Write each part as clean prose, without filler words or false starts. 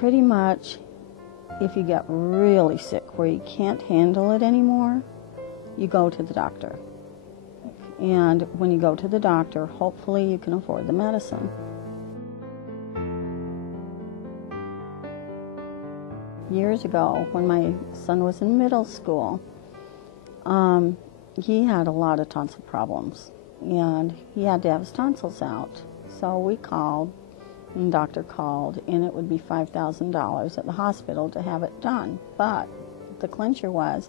pretty much, if you get really sick where you can't handle it anymore, you go to the doctor. And when you go to the doctor, hopefully you can afford the medicine. Years ago, when my son was in middle school, he had a lot of tonsil problems, and he had to have his tonsils out. So we called, and the doctor called, and it would be $5,000 at the hospital to have it done. But the clincher was,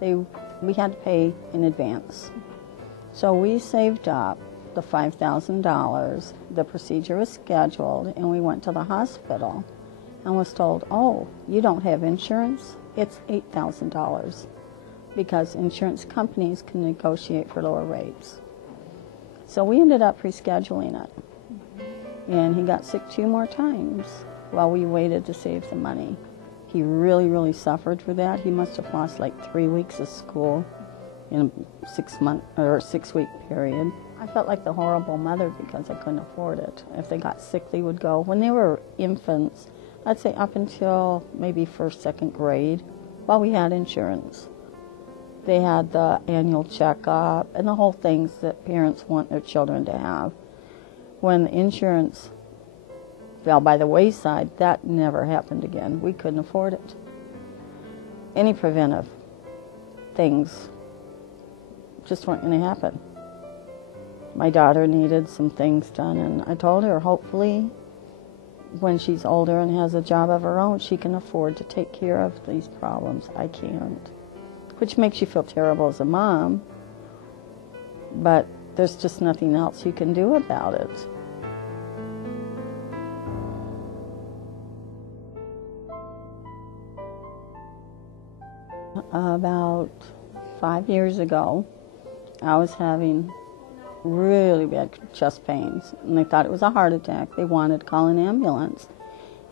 we had to pay in advance. So we saved up the $5,000. The procedure was scheduled, and we went to the hospital and was told, oh, you don't have insurance? It's $8,000, because insurance companies can negotiate for lower rates. So we ended up rescheduling it. And he got sick 2 more times while we waited to save the money. He really, really suffered for that. He must have lost like 3 weeks of school in a 6-week period. I felt like the horrible mother because I couldn't afford it. If they got sick, they would go. When they were infants, I'd say up until maybe 1st, 2nd grade, while we had insurance. They had the annual checkup and the whole things that parents want their children to have. When the insurance fell by the wayside, that never happened again. We couldn't afford it. Any preventive things just weren't going to happen. My daughter needed some things done, and I told her hopefully when she's older and has a job of her own, she can afford to take care of these problems. I can't. Which makes you feel terrible as a mom, but there's just nothing else you can do about it. About 5 years ago, I was having really bad chest pains, and they thought it was a heart attack. They wanted to call an ambulance,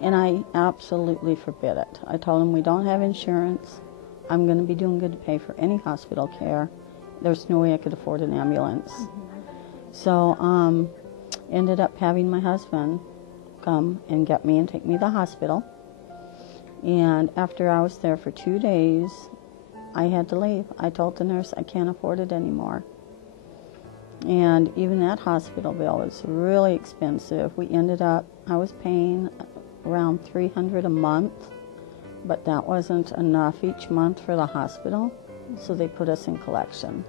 and I absolutely forbid it. I told them we don't have insurance. I'm going to be doing good to pay for any hospital care. There's no way I could afford an ambulance. So ended up having my husband come and get me and take me to the hospital. And after I was there for 2 days, I had to leave. I told the nurse I can't afford it anymore. And even that hospital bill was really expensive. We ended up, I was paying around $300 a month, but that wasn't enough each month for the hospital, so they put us in collection.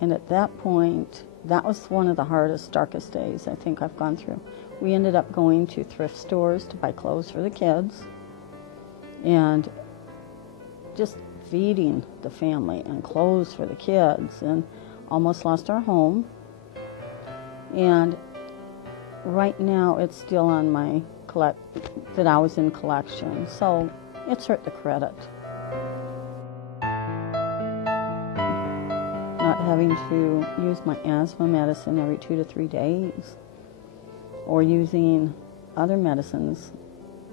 And at that point, that was one of the hardest, darkest days I think I've gone through. We ended up going to thrift stores to buy clothes for the kids and just feeding the family and clothes for the kids, and almost lost our home. And right now it's still on my that I was in collection, so it's hurt the credit. Not having to use my asthma medicine every 2 to 3 days, or using other medicines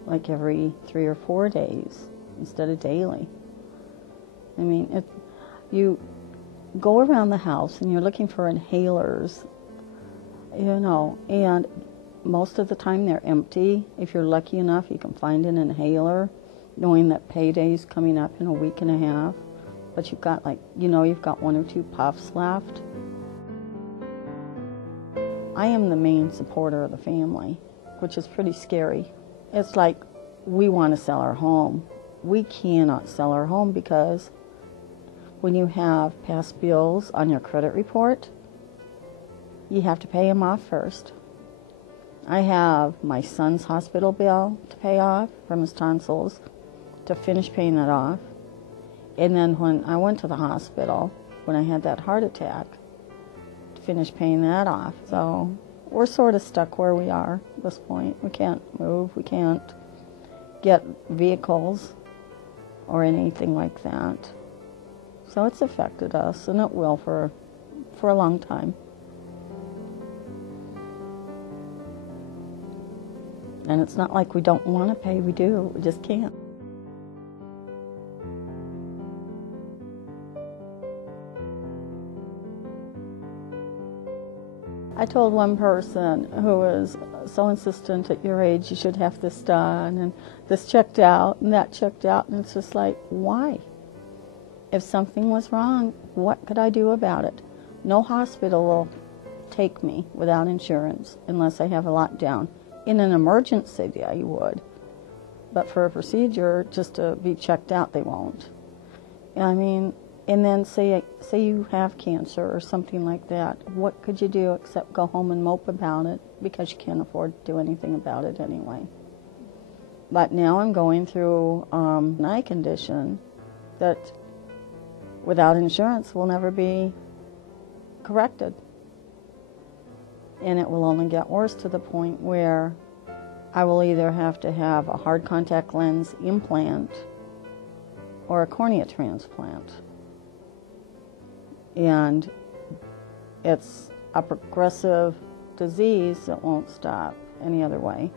like every 3 or 4 days instead of daily. I mean, you go around the house and you're looking for inhalers, you know, and most of the time they're empty. If you're lucky enough, you can find an inhaler, knowing that payday's coming up in a week and a half, but you've got you've got 1 or 2 puffs left. I am the main supporter of the family, which is pretty scary. It's like we want to sell our home. We cannot sell our home because when you have past bills on your credit report, you have to pay them off first. I have my son's hospital bill to pay off from his tonsils, to finish paying that off. And then when I went to the hospital, when I had that heart attack, to finish paying that off. So we're sort of stuck where we are at this point. We can't move, we can't get vehicles or anything like that. So it's affected us, and it will for a long time. And it's not like we don't want to pay, we do, we just can't. I told one person who was so insistent, at your age you should have this done, and this checked out, and that checked out, and it's just like, why? If something was wrong, what could I do about it? No hospital will take me without insurance unless I have a lot down. In an emergency, yeah, you would. But for a procedure, just to be checked out, they won't. I mean, and then say you have cancer or something like that. What could you do except go home and mope about it because you can't afford to do anything about it anyway? But now I'm going through an eye condition that without insurance will never be corrected. And it will only get worse to the point where I will either have to have a hard contact lens implant or a cornea transplant. And it's a progressive disease that won't stop any other way.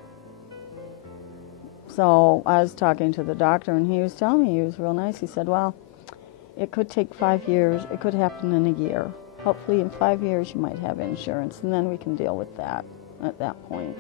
So I was talking to the doctor, and he was telling me, he was real nice. He said, well, it could take 5 years. It could happen in a year. Hopefully in 5 years you might have insurance, and then we can deal with that at that point.